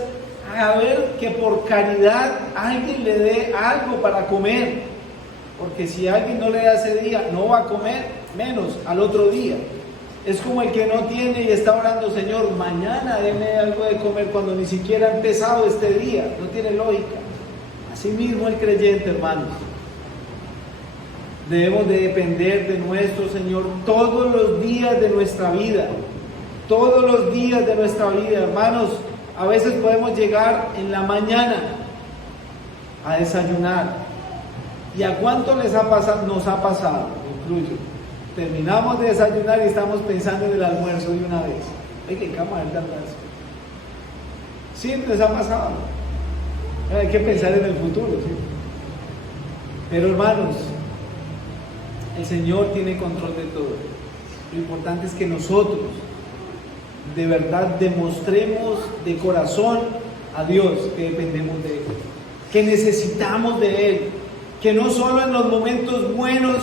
a ver que por caridad alguien le dé algo para comer. Porque si alguien no le da ese día, no va a comer, menos al otro día. Es como el que no tiene y está orando: Señor, mañana deme algo de comer, cuando ni siquiera ha empezado este día. No tiene lógica. Así mismo el creyente, hermanos. Debemos de depender de nuestro Señor todos los días de nuestra vida. Todos los días de nuestra vida, hermanos. A veces podemos llegar en la mañana a desayunar. ¿Y a cuánto nos ha pasado? Incluyo. Terminamos de desayunar y estamos pensando en el almuerzo de una vez. Hay que camar el almuerzo. Sí, les ha pasado. Hay que pensar en el futuro, ¿sí? Pero hermanos, el Señor tiene control de todo. Lo importante es que nosotros de verdad demostremos de corazón a Dios que dependemos de Él, que necesitamos de Él, que no solo en los momentos buenos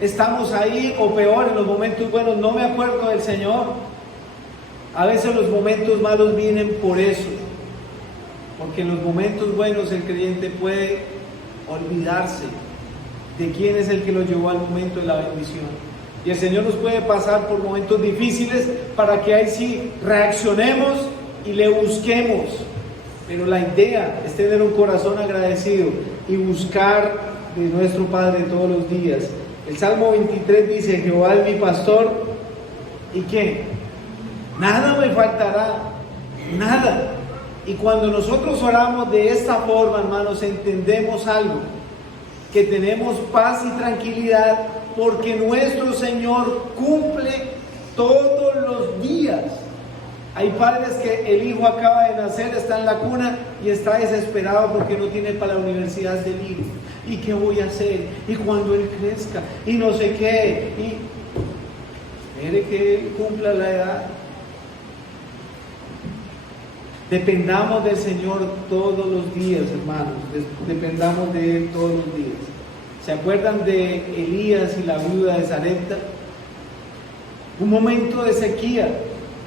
estamos ahí, o peor, en los momentos buenos no me acuerdo del Señor. A veces los momentos malos vienen por eso, porque en los momentos buenos el creyente puede olvidarse de quién es el que lo llevó al momento de la bendición. Y el Señor nos puede pasar por momentos difíciles para que ahí sí reaccionemos y le busquemos. Pero la idea es tener un corazón agradecido y buscar de nuestro Padre todos los días. El Salmo 23 dice: Jehová es mi pastor, ¿y qué? Nada me faltará, nada. Y cuando nosotros oramos de esta forma, hermanos, entendemos algo, que tenemos paz y tranquilidad porque nuestro Señor cumple todos los días. Hay padres que el hijo acaba de nacer, está en la cuna y está desesperado porque no tiene para la universidad del hijo. ¿Y qué voy a hacer? ¿Y cuando él crezca? Y no sé qué. Y espere que él cumpla la edad. Dependamos del Señor todos los días, hermanos. Dependamos de Él todos los días. ¿Se acuerdan de Elías y la viuda de Sarepta? Un momento de sequía.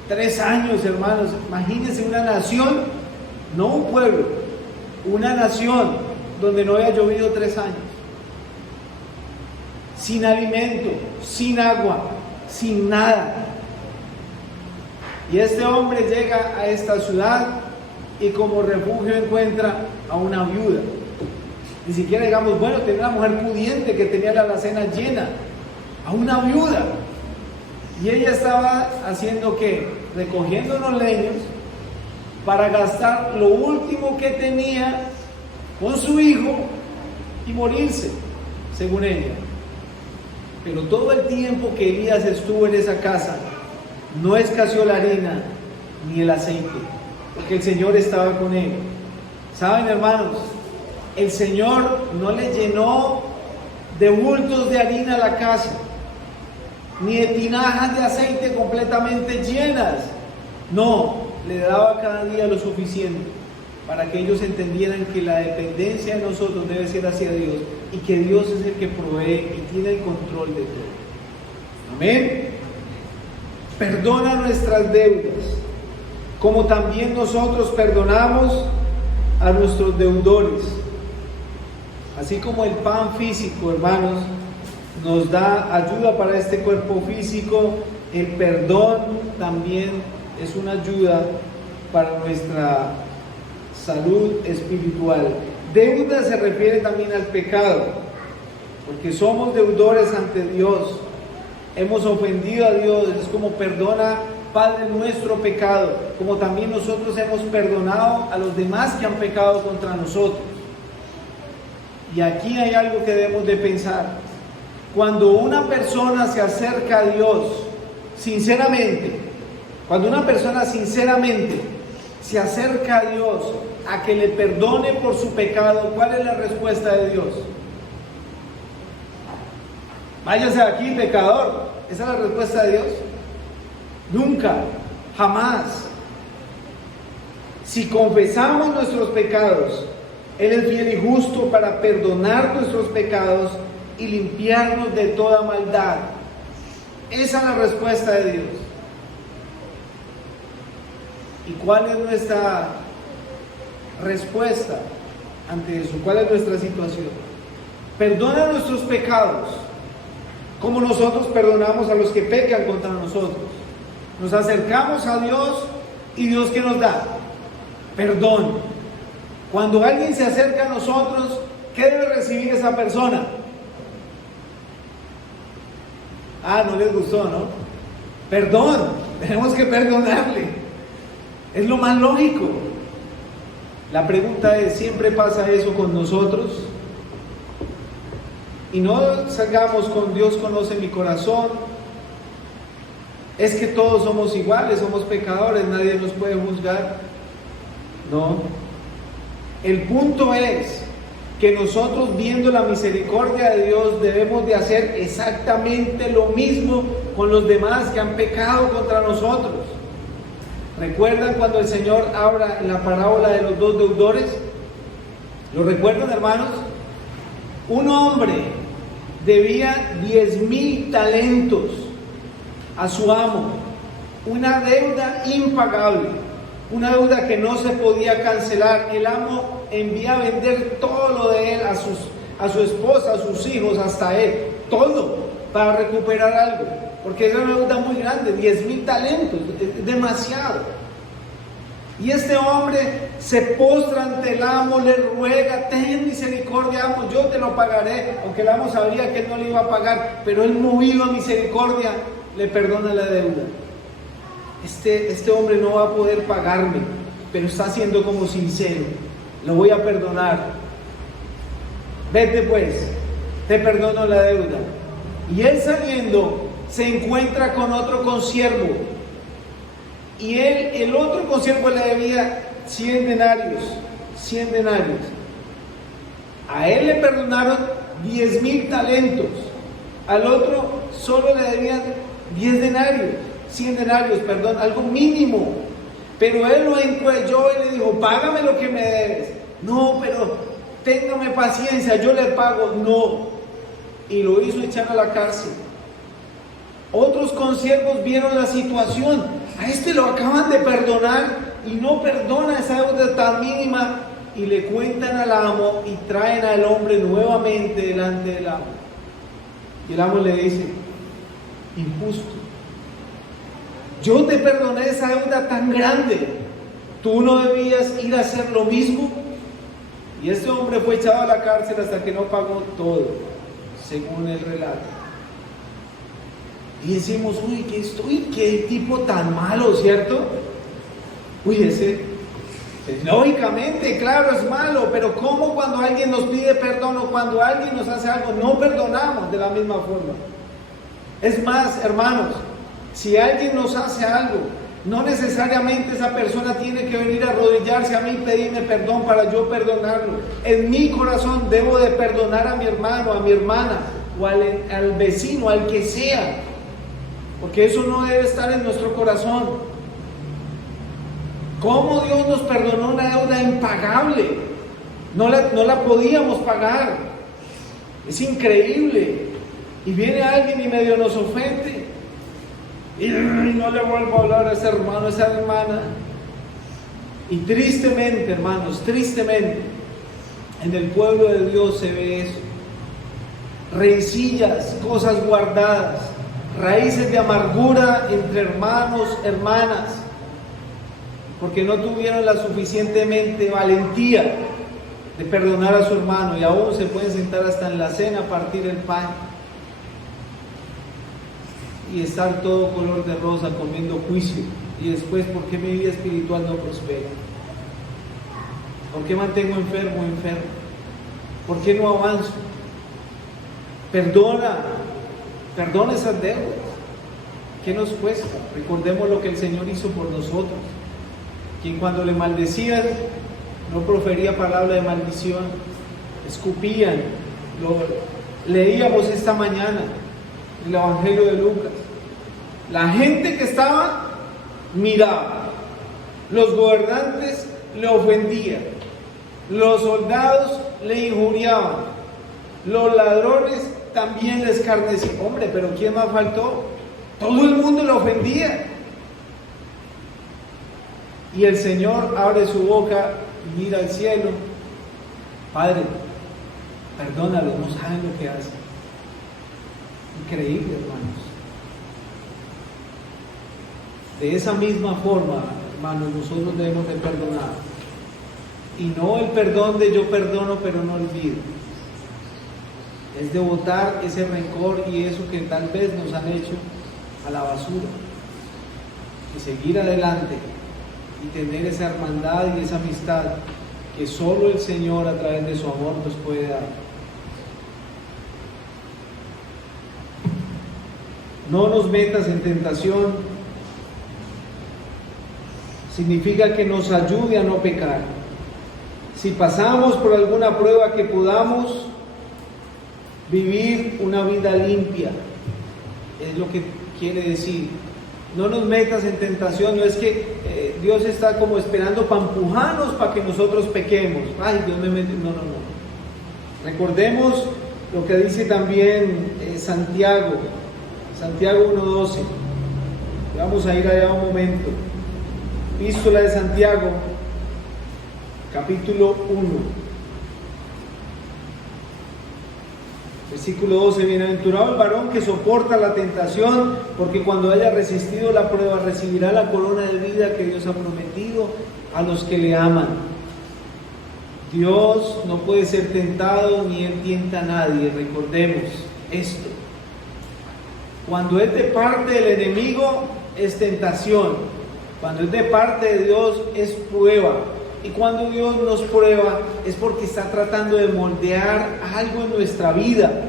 3 años, hermanos. Imagínense una nación, no un pueblo, una nación donde no había llovido 3 años. Sin alimento, sin agua, sin nada. Y este hombre llega a esta ciudad y como refugio encuentra a una viuda. Ni siquiera digamos, bueno, tenía una mujer pudiente que tenía la alacena llena. A una viuda. Y ella estaba haciendo ¿qué? Recogiendo los leños para gastar lo último que tenía con su hijo y morirse, según ella. Pero todo el tiempo que Elías estuvo en esa casa, no escaseó la harina ni el aceite, porque el Señor estaba con él. ¿Saben, hermanos? El Señor no le llenó de bultos de harina la casa, ni de tinajas de aceite completamente llenas. No, le daba cada día lo suficiente para que ellos entendieran que la dependencia de nosotros debe ser hacia Dios y que Dios es el que provee y tiene el control de todo. Amén. Perdona nuestras deudas, como también nosotros perdonamos a nuestros deudores. Así como el pan físico, hermanos, nos da ayuda para este cuerpo físico, el perdón también es una ayuda para nuestra salud espiritual. Deuda se refiere también al pecado, porque somos deudores ante Dios. Hemos ofendido a Dios, es como perdona, Padre, nuestro pecado, como también nosotros hemos perdonado a los demás que han pecado contra nosotros. Y aquí hay algo que debemos de pensar. Cuando una persona se acerca a Dios sinceramente, cuando una persona sinceramente se acerca a Dios a que le perdone por su pecado, ¿cuál es la respuesta de Dios? Váyase de aquí, pecador. ¿Esa es la respuesta de Dios? Nunca, jamás. Si confesamos nuestros pecados, Él es fiel y justo para perdonar nuestros pecados y limpiarnos de toda maldad. Esa es la respuesta de Dios. ¿Y cuál es nuestra respuesta ante eso? ¿Cuál es nuestra situación? Perdona nuestros pecados, como nosotros perdonamos a los que pecan contra nosotros. Nos acercamos a Dios y Dios, ¿qué nos da? Perdón. Cuando alguien se acerca a nosotros, ¿qué debe recibir esa persona? No les gustó, ¿no? Perdón, tenemos que perdonarle. Es lo más lógico. La pregunta es, ¿siempre pasa eso con nosotros? Y no salgamos con Dios conoce mi corazón. Es que todos somos iguales, somos pecadores, nadie nos puede juzgar. No. El punto es que nosotros, viendo la misericordia de Dios, debemos de hacer exactamente lo mismo con los demás que han pecado contra nosotros. ¿Recuerdan cuando el Señor habla en la parábola de los 2 deudores? ¿Lo recuerdan, hermanos? Un hombre debía 10,000 talentos a su amo, una deuda impagable, una deuda que no se podía cancelar. El amo envía a vender todo lo de él, a su esposa, a sus hijos, hasta él, todo, para recuperar algo, porque es una deuda muy grande, 10,000 talentos, es demasiado. Y este hombre se postra ante el amo, le ruega: ten misericordia, amo, yo te lo pagaré. Aunque el amo sabía que él no le iba a pagar, pero él, movido a misericordia, le perdona la deuda. Este hombre no va a poder pagarme, pero está siendo como sincero: lo voy a perdonar. Vete pues, te perdono la deuda. Y él, saliendo, se encuentra con otro consiervo. Y el otro consiervo le debía 100 denarios. 100 denarios. A él le perdonaron 10,000 talentos. Al otro solo le debían 10 denarios. 100 denarios, perdón, algo mínimo. Pero él lo encuelló y le dijo: págame lo que me debes. No, pero téngame paciencia, yo le pago. No. Y lo hizo echar a la cárcel. Otros consiervos vieron la situación. A este lo acaban de perdonar y no perdona esa deuda tan mínima, y le cuentan al amo y traen al hombre nuevamente delante del amo. Y el amo le dice: injusto, yo te perdoné esa deuda tan grande, ¿tú no debías ir a hacer lo mismo? Y este hombre fue echado a la cárcel hasta que no pagó todo, según el relato. Y decimos: uy, qué tipo tan malo, ¿cierto? Uy, ese, lógicamente, claro, es malo, pero ¿cómo cuando alguien nos pide perdón o cuando alguien nos hace algo, no perdonamos de la misma forma? Es más, hermanos, si alguien nos hace algo, no necesariamente esa persona tiene que venir a arrodillarse a mí y pedirme perdón para yo perdonarlo. En mi corazón debo de perdonar a mi hermano, a mi hermana, o al vecino, al que sea, porque eso no debe estar en nuestro corazón. ¿Cómo Dios nos perdonó una deuda impagable? No la podíamos pagar. Es increíble. Y viene alguien y medio nos ofende, y no le vuelvo a hablar a ese hermano, a esa hermana. Y tristemente, hermanos, tristemente, en el pueblo de Dios se ve eso. Rencillas, cosas guardadas, raíces de amargura entre hermanos, hermanas, porque no tuvieron la suficientemente valentía de perdonar a su hermano, y aún se pueden sentar hasta en la cena a partir el pan y estar todo color de rosa comiendo juicio, y después: ¿por qué mi vida espiritual no prospera? ¿Por qué mantengo enfermo? ¿Por qué no avanzo? Perdona esas deudas. ¿Qué nos cuesta? Recordemos lo que el Señor hizo por nosotros, quien cuando le maldecían no profería palabra de maldición, escupían. Lo leíamos esta mañana el Evangelio de Lucas. La gente que estaba miraba, los gobernantes le ofendían, los soldados le injuriaban, los ladrones también le escarnecían. Hombre, pero ¿quién más faltó? Todo el mundo le ofendía. Y el Señor abre su boca y mira al cielo: Padre, perdónalos, no saben lo que hacen. Increíble, hermanos. De esa misma forma, hermanos, nosotros debemos de perdonar. Y no el perdón de yo perdono pero no olvido. Es de botar ese rencor y eso que tal vez nos han hecho a la basura. Y seguir adelante y tener esa hermandad y esa amistad que solo el Señor a través de su amor nos puede dar. No nos metas en tentación significa que nos ayude a no pecar. Si pasamos por alguna prueba, que podamos vivir una vida limpia, es lo que quiere decir. No nos metas en tentación. No es que Dios está como esperando para empujarnos para que nosotros pequemos. Ay, Dios me mete. No. Recordemos lo que dice también Santiago 1:12. Vamos a ir allá un momento. Epístola de Santiago, capítulo 1. Versículo 12, bienaventurado el varón que soporta la tentación, porque cuando haya resistido la prueba recibirá la corona de vida que Dios ha prometido a los que le aman. Dios no puede ser tentado ni Él tienta a nadie, recordemos esto. Cuando es de parte del enemigo es tentación, cuando es de parte de Dios es prueba. Y cuando Dios nos prueba es porque está tratando de moldear algo en nuestra vida.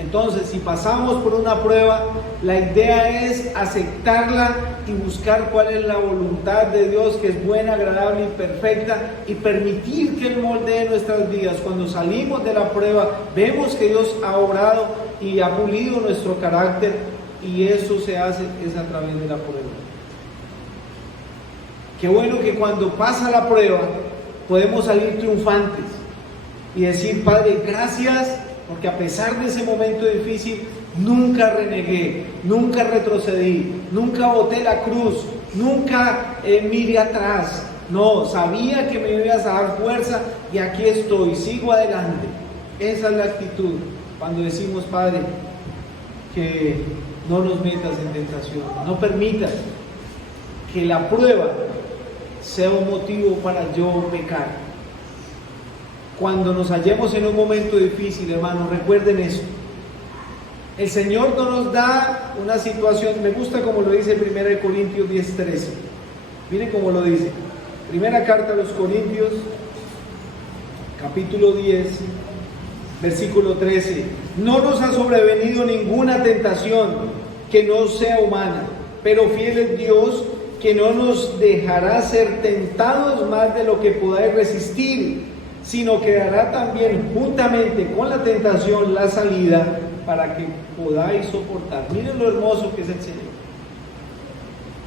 Entonces, si pasamos por una prueba, la idea es aceptarla y buscar cuál es la voluntad de Dios, que es buena, agradable y perfecta, y permitir que Él moldee nuestras vidas. Cuando salimos de la prueba, vemos que Dios ha obrado y ha pulido nuestro carácter, y eso se hace es a través de la prueba. Qué bueno que cuando pasa la prueba podemos salir triunfantes y decir: Padre, gracias, porque a pesar de ese momento difícil nunca renegué, nunca retrocedí, nunca boté la cruz, nunca miré atrás. No, sabía que me ibas a dar fuerza y aquí estoy, sigo adelante. Esa es la actitud cuando decimos: Padre, que no nos metas en tentación, no permitas que la prueba sea un motivo para yo pecar. Cuando nos hallemos en un momento difícil, hermanos, recuerden eso. El Señor no nos da una situación, me gusta como lo dice 1 Corintios 10:13. Miren cómo lo dice. Primera carta a los Corintios, capítulo 10, versículo 13. No nos ha sobrevenido ninguna tentación que no sea humana, pero fiel es Dios, que no nos dejará ser tentados más de lo que podáis resistir, sino que dará también juntamente con la tentación la salida para que podáis soportar. Miren lo hermoso que es el Señor.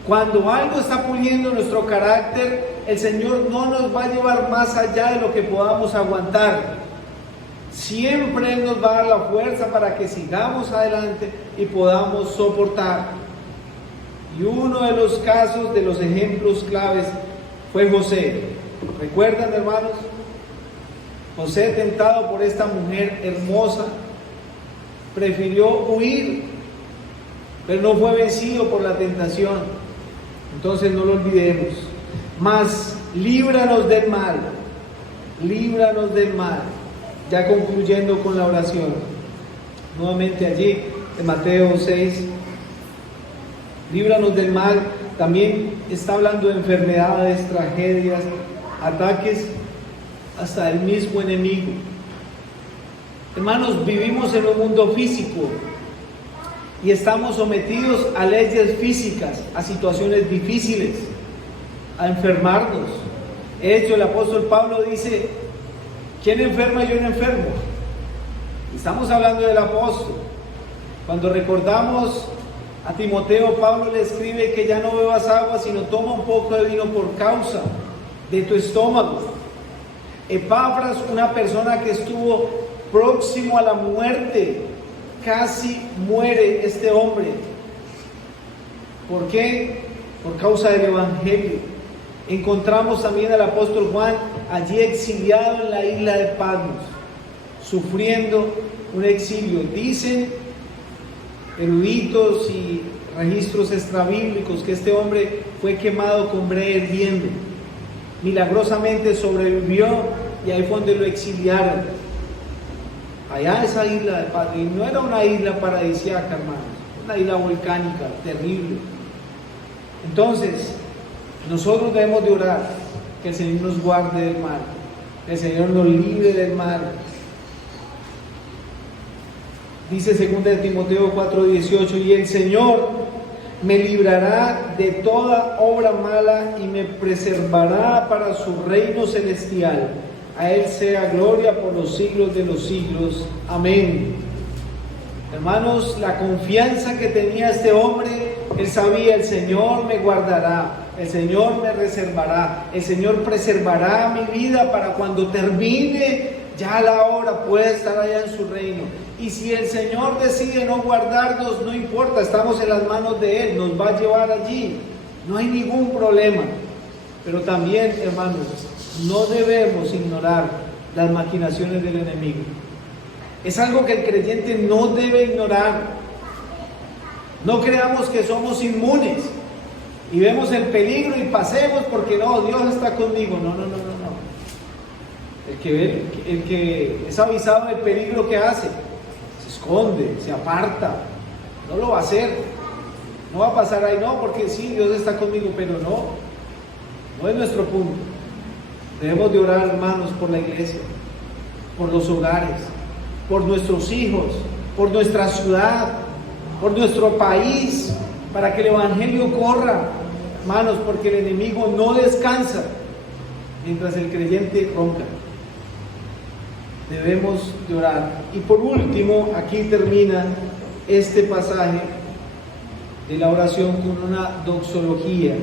Cuando algo está puliendo nuestro carácter, el Señor no nos va a llevar más allá de lo que podamos aguantar. Siempre Él nos va a dar la fuerza para que sigamos adelante y podamos soportar. Y uno de los casos, de los ejemplos claves, fue José. ¿Recuerdan, hermanos? José, tentado por esta mujer hermosa, prefirió huir, pero no fue vencido por la tentación. Entonces no lo olvidemos. Mas líbranos del mal, líbranos del mal. Ya concluyendo con la oración, nuevamente allí en Mateo 6, líbranos del mal, también está hablando de enfermedades, tragedias, ataques hasta el mismo enemigo. Hermanos, vivimos en un mundo físico y estamos sometidos a leyes físicas, a situaciones difíciles, a enfermarnos. De hecho, el apóstol Pablo dice: ¿quién enferma y yo no enfermo? Estamos hablando del apóstol. Cuando recordamos a Timoteo, Pablo le escribe que ya no bebas agua, sino toma un poco de vino por causa de tu estómago. Epafras, una persona que estuvo próximo a la muerte, casi muere este hombre. ¿Por qué? Por causa del Evangelio. Encontramos también al apóstol Juan allí exiliado en la isla de Patmos, sufriendo un exilio. Dicen eruditos y registros extrabíblicos que este hombre fue quemado con brea hirviendo. Milagrosamente sobrevivió y ahí fue donde lo exiliaron, allá esa isla de Patmos. Y no era una isla paradisíaca, hermanos, una isla volcánica terrible. Entonces nosotros debemos de orar que el Señor nos guarde del mal, que el Señor nos libre del mal. Dice 2 Timoteo 4:18: y el Señor me librará de toda obra mala y me preservará para su reino celestial. A Él sea gloria por los siglos de los siglos. Amén. Hermanos, la confianza que tenía este hombre, él sabía: el Señor me guardará, el Señor me reservará, el Señor preservará mi vida para cuando termine ya la hora pueda estar allá en su reino. Y si el Señor decide no guardarnos, no importa, estamos en las manos de Él, nos va a llevar allí, no hay ningún problema. Pero también, hermanos, no debemos ignorar las maquinaciones del enemigo. Es algo que el creyente no debe ignorar. No creamos que somos inmunes y vemos el peligro y pasemos porque no, Dios está conmigo. No. El que es avisado del peligro, que hace, se esconde, se aparta. No lo va a hacer. No va a pasar ahí, no, porque sí, Dios está conmigo, pero no es nuestro punto. Debemos de orar, hermanos, por la iglesia, por los hogares, por nuestros hijos, por nuestra ciudad, por nuestro país, para que el evangelio corra, hermanos, porque el enemigo no descansa mientras el creyente ronca. Debemos de orar. Y por último, aquí termina este pasaje de la oración con una doxología.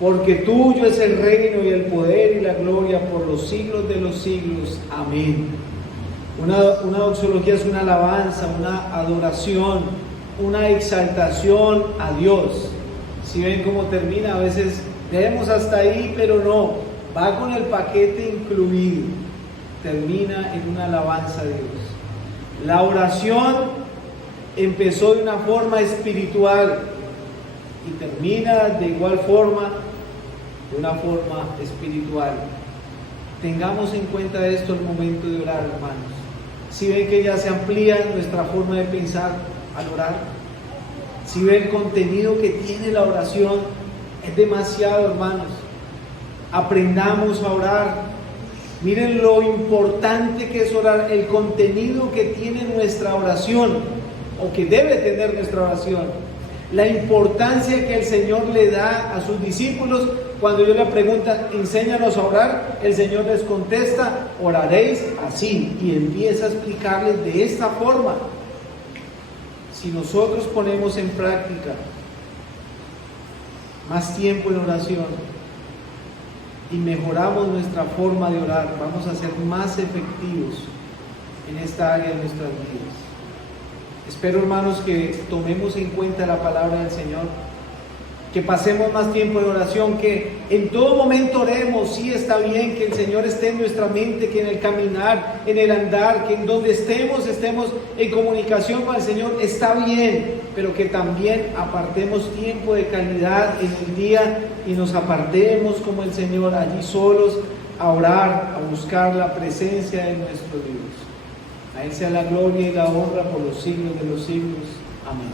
Porque tuyo es el reino y el poder y la gloria por los siglos de los siglos. Amén. Una doxología es una alabanza, una adoración, una exaltación a Dios. Si ven cómo termina, a veces leemos hasta ahí, pero no, va con el paquete incluido. Termina en una alabanza a Dios. La oración empezó de una forma espiritual y termina de igual forma, de una forma espiritual. Tengamos en cuenta esto al momento de orar, hermanos. Si ven que ya se amplía nuestra forma de pensar al orar, si ven el contenido que tiene la oración, es demasiado, hermanos. Aprendamos a orar. Miren lo importante que es orar, el contenido que tiene nuestra oración, o que debe tener nuestra oración. La importancia que el Señor le da a sus discípulos. Cuando yo le pregunto, enséñanos a orar, el Señor les contesta, oraréis así, y empieza a explicarles de esta forma. Si nosotros ponemos en práctica más tiempo en oración y mejoramos nuestra forma de orar, vamos a ser más efectivos en esta área de nuestras vidas. Espero, hermanos, que tomemos en cuenta la palabra del Señor, que pasemos más tiempo en oración, que en todo momento oremos. Sí, está bien que el Señor esté en nuestra mente, que en el caminar, en el andar, que en donde estemos en comunicación con el Señor, está bien, pero que también apartemos tiempo de calidad en el día y nos apartemos como el Señor allí solos a orar, a buscar la presencia de nuestro Dios. A Él sea la gloria y la honra por los siglos de los siglos. Amén.